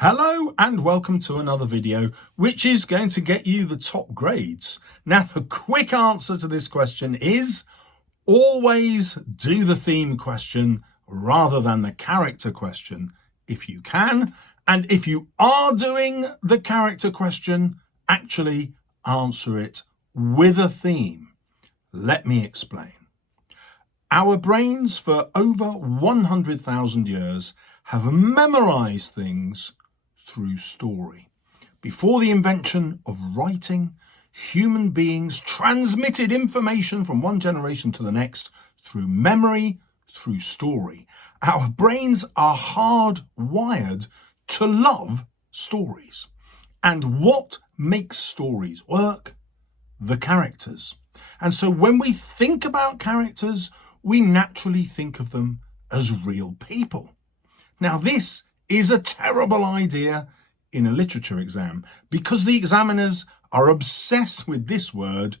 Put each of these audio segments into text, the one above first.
Hello and welcome to another video which is going to get you the top grades. Now the quick answer to this question is always do the theme question rather than the character question if you can. And if you are doing the character question, actually answer it with a theme. Let me explain. Our brains for over 100,000 years have memorized things through story. Before the invention of writing, human beings transmitted information from one generation to the next through memory, through story. Our brains are hardwired to love stories. And what makes stories work? The characters. And so when we think about characters, we naturally think of them as real people. Now this is a terrible idea in a literature exam because the examiners are obsessed with this word,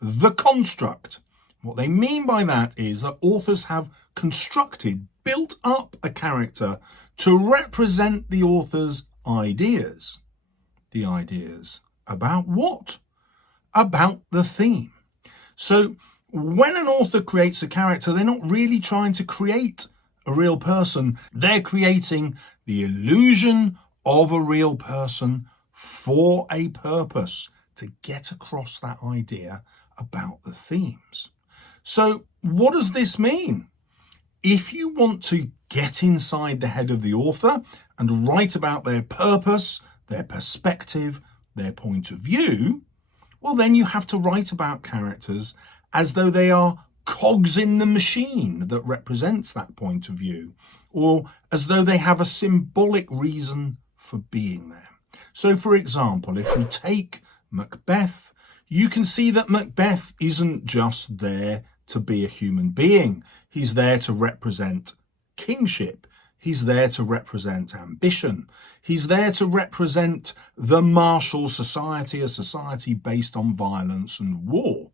the construct. What they mean by that is that authors have constructed, built up a character to represent the author's ideas. The ideas about what? About the theme. So when an author creates a character, they're not really trying to create a real person. They're creating the illusion of a real person for a purpose, to get across that idea about the themes. So what does this mean? If you want to get inside the head of the author and write about their purpose, their perspective, their point of view, well, then you have to write about characters as though they are cogs in the machine that represents that point of view, or as though they have a symbolic reason for being there. So, for example, if we take Macbeth, you can see that Macbeth isn't just there to be a human being. He's there to represent kingship. He's there to represent ambition. He's there to represent the martial society, a society based on violence and war.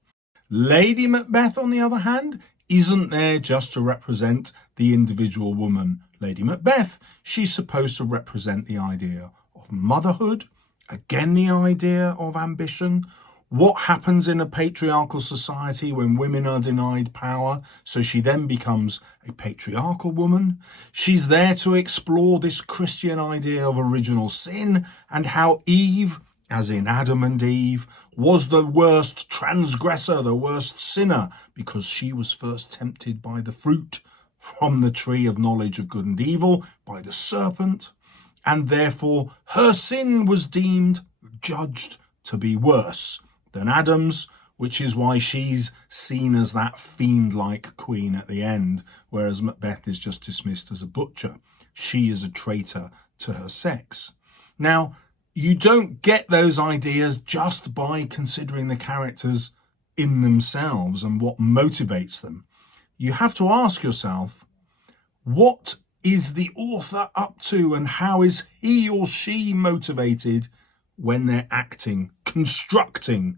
Lady Macbeth, on the other hand, isn't there just to represent the individual woman. Lady Macbeth, she's supposed to represent the idea of motherhood, again the idea of ambition, what happens in a patriarchal society when women are denied power, so she then becomes a patriarchal woman. She's there to explore this Christian idea of original sin and how Eve, as in Adam and Eve, was the worst transgressor, the worst sinner, because she was first tempted by the fruit from the tree of knowledge of good and evil, by the serpent, and therefore her sin was deemed, judged to be worse than Adam's, which is why she's seen as that fiend-like queen at the end, whereas Macbeth is just dismissed as a butcher. She is a traitor to her sex. Now, you don't get those ideas just by considering the characters in themselves and what motivates them. You have to ask yourself, what is the author up to and how is he or she motivated when they're acting, constructing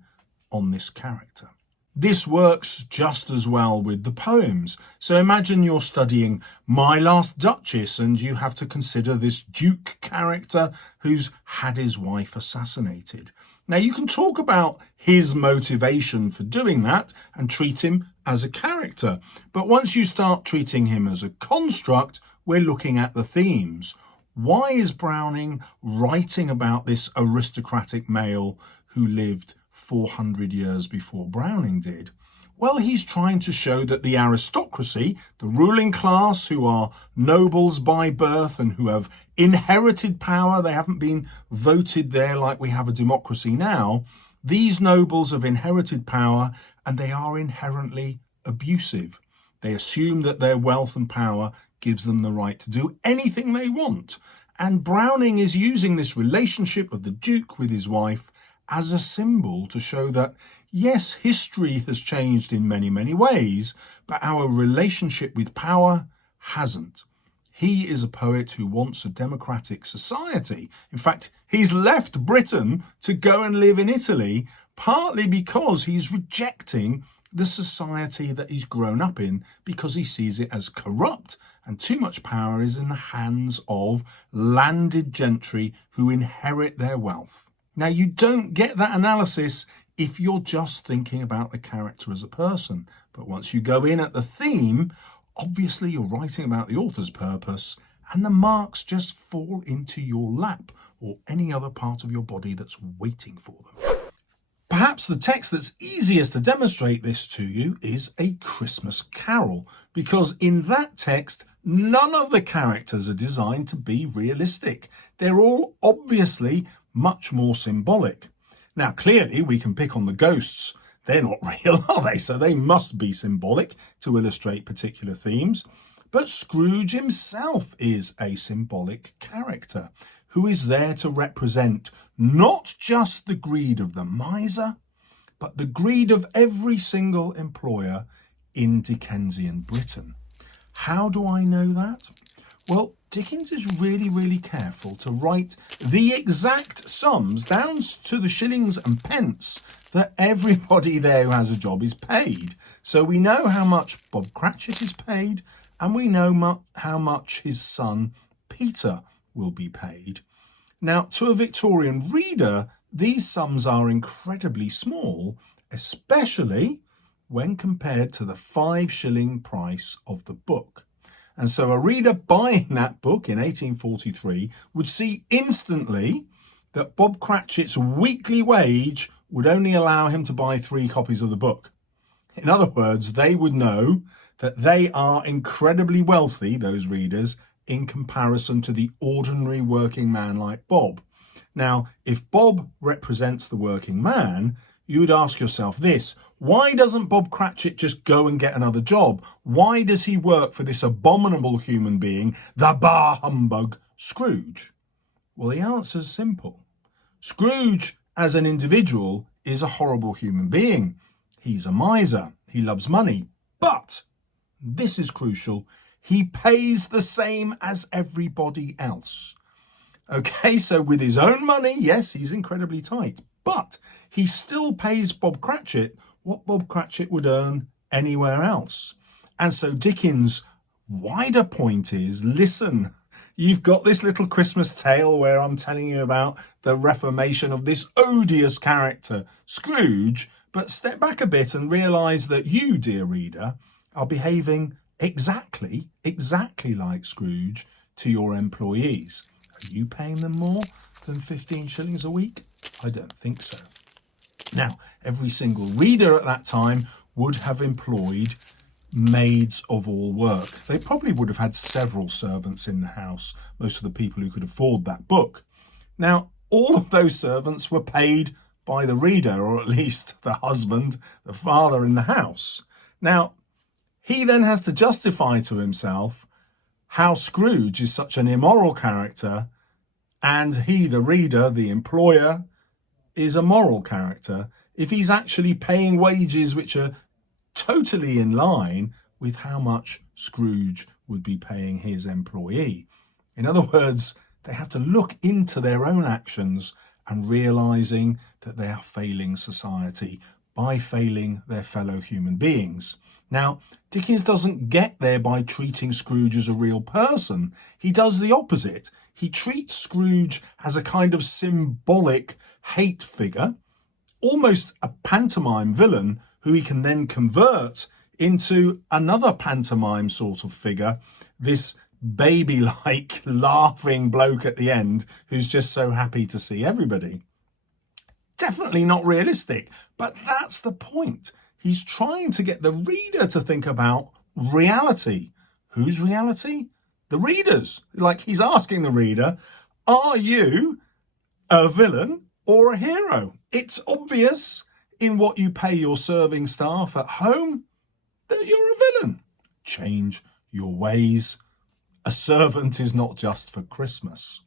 on this character? This works just as well with the poems. So imagine you're studying My Last Duchess and you have to consider this Duke character who's had his wife assassinated. Now you can talk about his motivation for doing that and treat him as a character. But once you start treating him as a construct, we're looking at the themes. Why is Browning writing about this aristocratic male who lived 400 years before Browning did? Well, he's trying to show that the aristocracy, the ruling class who are nobles by birth and who have inherited power, they haven't been voted there like we have a democracy now, these nobles have inherited power and they are inherently abusive. They assume that their wealth and power gives them the right to do anything they want. And Browning is using this relationship of the Duke with his wife as a symbol to show that, yes, history has changed in many, many ways, but our relationship with power hasn't. He is a poet who wants a democratic society. In fact, he's left Britain to go and live in Italy, partly because he's rejecting the society that he's grown up in because he sees it as corrupt and too much power is in the hands of landed gentry who inherit their wealth. Now, you don't get that analysis if you're just thinking about the character as a person. But once you go in at the theme, obviously you're writing about the author's purpose, and the marks just fall into your lap or any other part of your body that's waiting for them. Perhaps the text that's easiest to demonstrate this to you is A Christmas Carol, because in that text, none of the characters are designed to be realistic. They're all obviously much more symbolic. Now, clearly, we can pick on the ghosts. They're not real, are they? So they must be symbolic to illustrate particular themes. But Scrooge himself is a symbolic character who is there to represent not just the greed of the miser, but the greed of every single employer in Dickensian Britain. How do I know that? Well, Dickens is really careful to write the exact sums down to the shillings and pence that everybody there who has a job is paid. So we know how much Bob Cratchit is paid, and we know how much his son Peter will be paid. Now, to a Victorian reader, these sums are incredibly small, especially when compared to the 5-shilling price of the book. And so a reader buying that book in 1843 would see instantly that Bob Cratchit's weekly wage would only allow him to buy 3 copies of the book. In other words, they would know that they are incredibly wealthy, those readers, in comparison to the ordinary working man like Bob. Now, if Bob represents the working man, you would ask yourself this: why doesn't Bob Cratchit just go and get another job? Why does he work for this abominable human being, the bar humbug Scrooge? Well, the answer's simple. Scrooge, as an individual, is a horrible human being. He's a miser. He loves money. But, this is crucial, he pays the same as everybody else. Okay, so with his own money, yes, he's incredibly tight, but he still pays Bob Cratchit what Bob Cratchit would earn anywhere else. And so Dickens' wider point is, listen, you've got this little Christmas tale where I'm telling you about the reformation of this odious character, Scrooge, but step back a bit and realise that you, dear reader, are behaving exactly like Scrooge to your employees. Are you paying them more than 15 shillings a week? I don't think so. Now, every single reader at that time would have employed maids of all work. They probably would have had several servants in the house, most of the people who could afford that book. Now, all of those servants were paid by the reader, or at least the husband, the father in the house. Now, he then has to justify to himself how Scrooge is such an immoral character, and he, the reader, the employer, is a moral character, if he's actually paying wages which are totally in line with how much Scrooge would be paying his employee. In other words, they have to look into their own actions and realizing that they are failing society by failing their fellow human beings. Now, Dickens doesn't get there by treating Scrooge as a real person. He does the opposite. He treats Scrooge as a kind of symbolic hate figure, almost a pantomime villain who he can then convert into another pantomime sort of figure, this baby-like laughing bloke at the end who's just so happy to see everybody. Definitely not realistic, but that's the point. He's trying to get the reader to think about reality. Whose reality? The reader's. Like, he's asking the reader, are you a villain or a hero? It's obvious in what you pay your serving staff at home that you're a villain. Change your ways. A servant is not just for Christmas.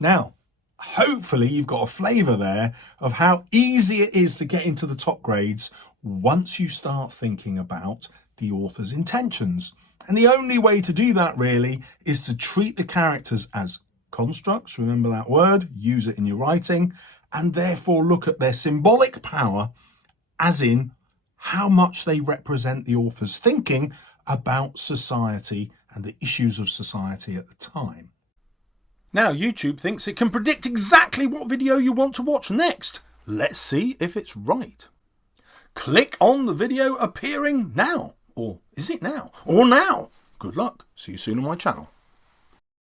Now, hopefully you've got a flavour there of how easy it is to get into the top grades once you start thinking about the author's intentions. And the only way to do that really is to treat the characters as constructs, remember that word, use it in your writing, and therefore look at their symbolic power as in how much they represent the author's thinking about society and the issues of society at the time. Now YouTube thinks it can predict exactly what video you want to watch next. Let's see if it's right. Click on the video appearing now. Or is it now? Or now? Good luck. See you soon on my channel.